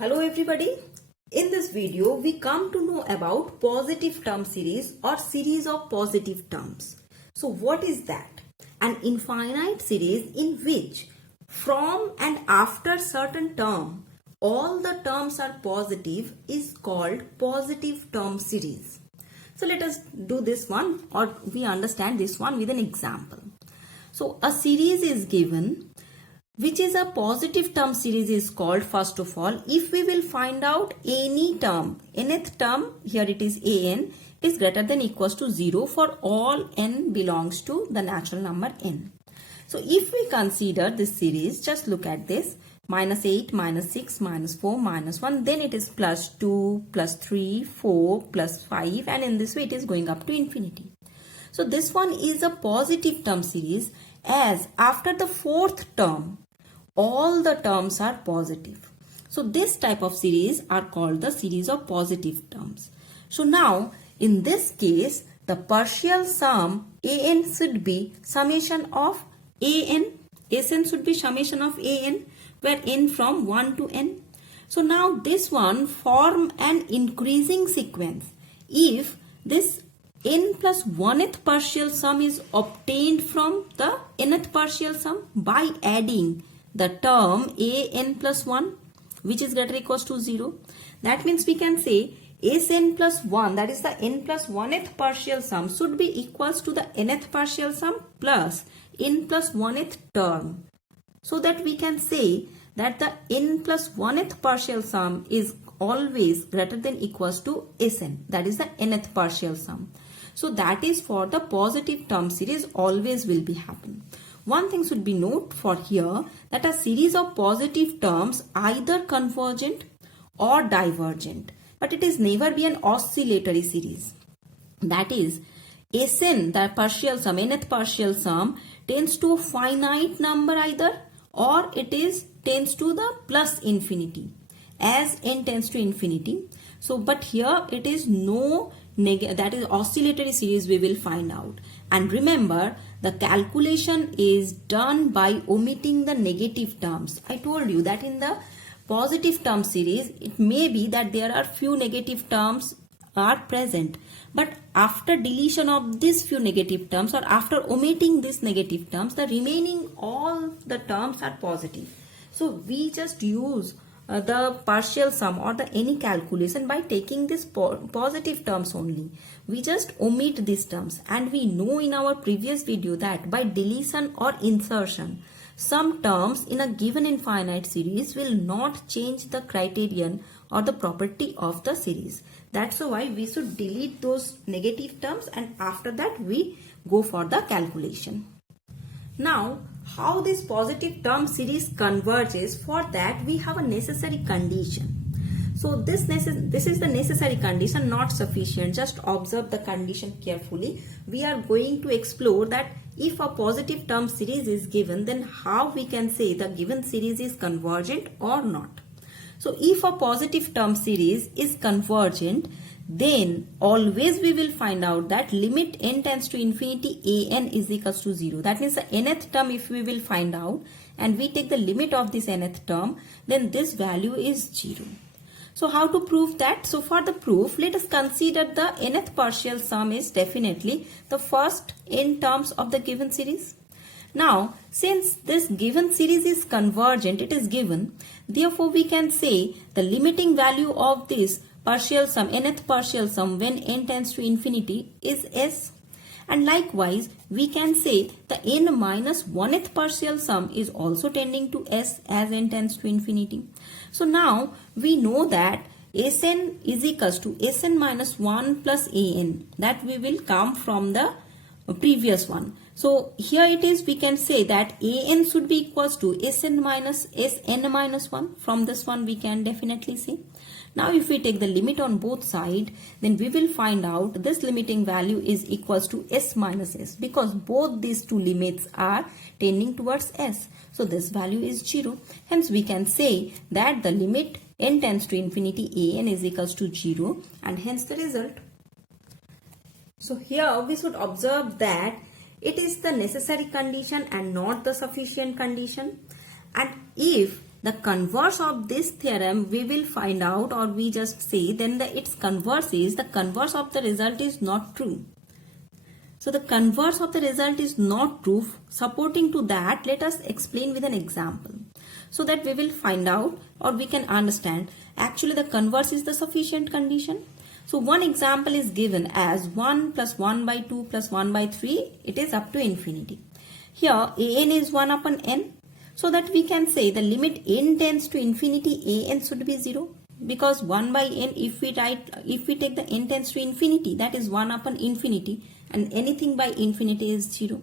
Hello everybody. In this video, we come to know about positive term series or series of positive terms. So what is that? An infinite series in which from and after certain term, all the terms are positive is called positive term series. So let us do this one, or we understand this one with an example. So a series is given which is a positive term series is called, first of all, if we will find out any term, nth term, here it is an, is greater than equals to 0 for all n belongs to the natural number n. So if we consider this series, just look at this, minus 8, minus 6, minus 4, minus 1, then it is plus 2, plus 3, 4, plus 5, and in this way it is going up to infinity. So this one is a positive term series, as after the fourth term, all the terms are positive. So this type of series are called the series of positive terms. So now in this case, the partial sum an should be summation of sn should be summation of an, where n from 1 to n. So now this one form an increasing sequence. If this n plus 1th partial sum is obtained from the nth partial sum by adding the term an plus 1, which is greater or equals to 0. That means we can say sn plus 1, that is the n plus 1th partial sum, should be equals to the nth partial sum plus n plus 1th term. So that we can say that the n plus 1th partial sum is always greater than equals to sn, that is the nth partial sum. So that is for the positive term series always will be happen. One thing should be note for here, that a series of positive terms either convergent or divergent, but it is never be an oscillatory series. That is, Sn, the partial sum, nth partial sum, tends to a finite number either, or it is tends to the plus infinity, as n tends to infinity. So, but here it is no that is oscillatory series we will find out. And remember, the calculation is done by omitting the negative terms. I told you that in the positive term series, it may be that there are few negative terms are present. But after deletion of these few negative terms, or after omitting these negative terms, the remaining all the terms are positive. So we just use the partial sum or the any calculation by taking this positive terms only. We just omit these terms, and we know in our previous video that by deletion or insertion, some terms in a given infinite series will not change the criterion or the property of the series. That's why we should delete those negative terms, and after that we go for the calculation. Now, how this positive term series converges, for that we have a necessary condition. So this is the necessary condition, not sufficient. Just observe the condition carefully. We are going to explore that if a positive term series is given, then how we can say the given series is convergent or not. So if a positive term series is convergent, then always we will find out that limit n tends to infinity an is equals to 0. That means the nth term if we will find out and we take the limit of this nth term, then this value is 0. So how to prove that? So for the proof, let us consider the nth partial sum is definitely the first n terms of the given series. Now, since this given series is convergent, it is given, therefore we can say the limiting value of this partial sum, nth partial sum, when n tends to infinity is s. And likewise, we can say the n minus 1th partial sum is also tending to s as n tends to infinity. So now we know that Sn is equals to Sn minus 1 plus an. That we will come from the previous one. So here it is, we can say that an should be equals to Sn minus 1. From this one we can definitely see. Now if we take the limit on both sides, then we will find out this limiting value is equals to s minus s, because both these two limits are tending towards s. So this value is 0. Hence we can say that the limit n tends to infinity an is equals to 0, and hence the result. So here we should observe that it is the necessary condition and not the sufficient condition. And if the converse of this theorem we will find out, or we just say then its converse is the converse of the result is not true. So the converse of the result is not true. Supporting to that, let us explain with an example so that we will find out or we can understand actually the converse is the sufficient condition. So one example is given as 1 plus 1 by 2 plus 1 by 3. It is up to infinity. Here an is 1 upon n. So that we can say the limit n tends to infinity, an should be 0. Because 1 by n, if we take the n tends to infinity, that is 1 upon infinity, and anything by infinity is 0.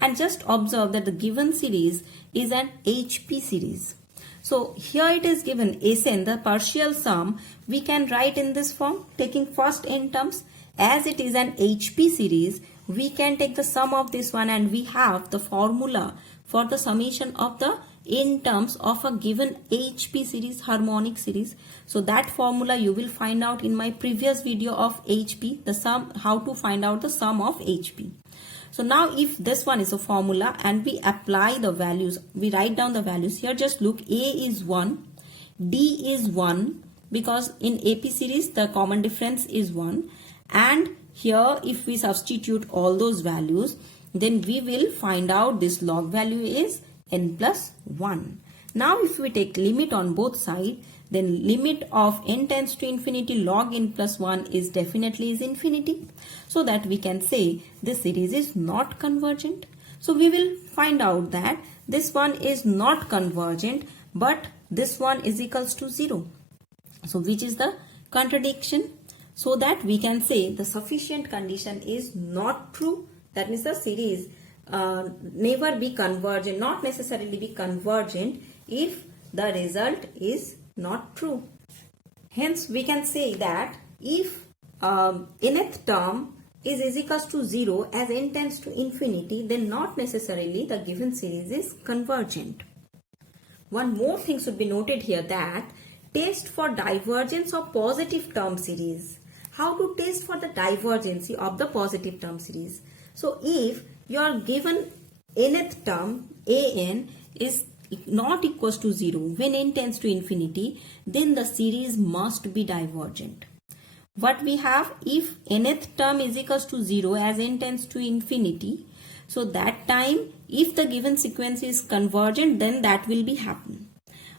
And just observe that the given series is an HP series. So here it is given Sn, the partial sum, we can write in this form, taking first n terms. As it is an HP series, we can take the sum of this one, and we have the formula for the summation of the n terms of a given HP series, harmonic series. So that formula you will find out in my previous video of HP, the sum, how to find out the sum of HP. So now if this one is a formula and we apply the values, we write down the values here. Just look, A is 1, D is 1, because in AP series the common difference is 1, and here if we substitute all those values, then we will find out this log value is n plus 1. Now if we take limit on both sides, then limit of n tends to infinity log n plus 1 is definitely is infinity. So that we can say this series is not convergent. So we will find out that this one is not convergent, but this one is equals to 0. So which is the contradiction? So that we can say the sufficient condition is not true. That means the series never be convergent, not necessarily be convergent if the result is not true. Hence we can say that if nth term is equals to 0 as n tends to infinity, then not necessarily the given series is convergent. One more thing should be noted here, that test for divergence of positive term series. How to test for the divergence of the positive term series? So if you are given nth term an is not equals to 0 when n tends to infinity, then the series must be divergent. What we have, if nth term is equals to 0 as n tends to infinity, so that time if the given sequence is convergent, then that will be happen.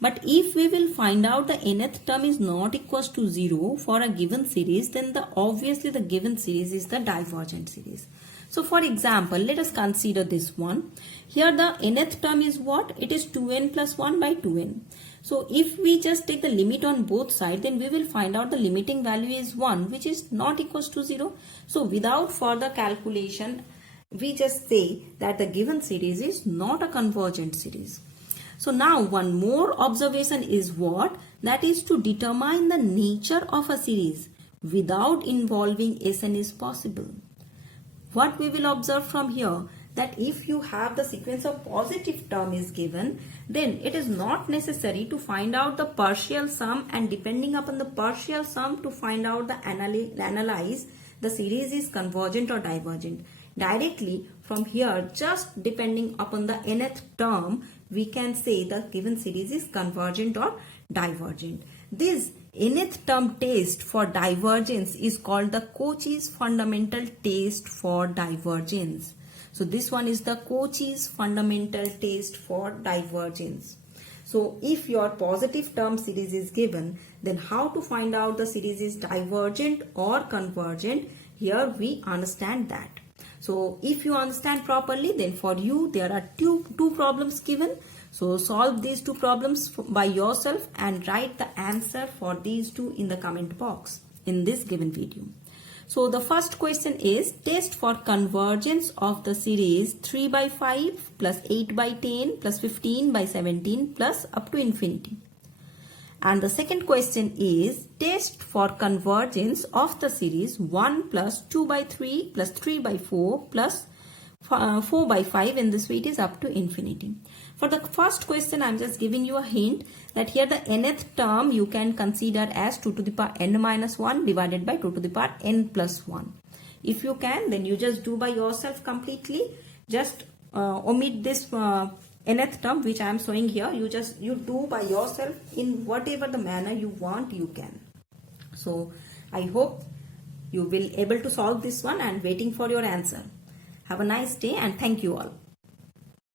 But if we will find out the nth term is not equals to 0 for a given series, then obviously the given series is the divergent series. So for example, let us consider this one. Here the nth term is what? It is 2n plus 1 by 2n. So if we just take the limit on both sides, then we will find out the limiting value is 1, which is not equals to 0. So without further calculation, we just say that the given series is not a convergent series. So now one more observation is what? That is to determine the nature of a series without involving Sn is possible. What we will observe from here, that if you have the sequence of positive term is given, then it is not necessary to find out the partial sum, and depending upon the partial sum to find out the analyze the series is convergent or divergent. Directly from here, just depending upon the nth term, we can say the given series is convergent or divergent. This nth term test for divergence is called the Cauchy's fundamental test for divergence. So this one is the Cauchy's fundamental test for divergence. So if your positive term series is given, then how to find out the series is divergent or convergent? Here we understand that. So if you understand properly, then for you there are two problems given. So solve these two problems by yourself and write the answer for these two in the comment box in this given video. So the first question is test for convergence of the series 3 by 5 plus 8 by 10 plus 15 by 17 plus up to infinity. And the second question is test for convergence of the series 1 plus 2 by 3 plus 3 by 4 plus 4 by 5, and this way it is up to infinity. For the first question, I am just giving you a hint that here the nth term you can consider as 2 to the power n minus 1 divided by 2 to the power n plus 1. If you can, then you just do by yourself completely. Just omit this nth term which I am showing here, you do by yourself in whatever the manner you want, you can. So I hope you will able to solve this one and waiting for your answer. Have a nice day and thank you all.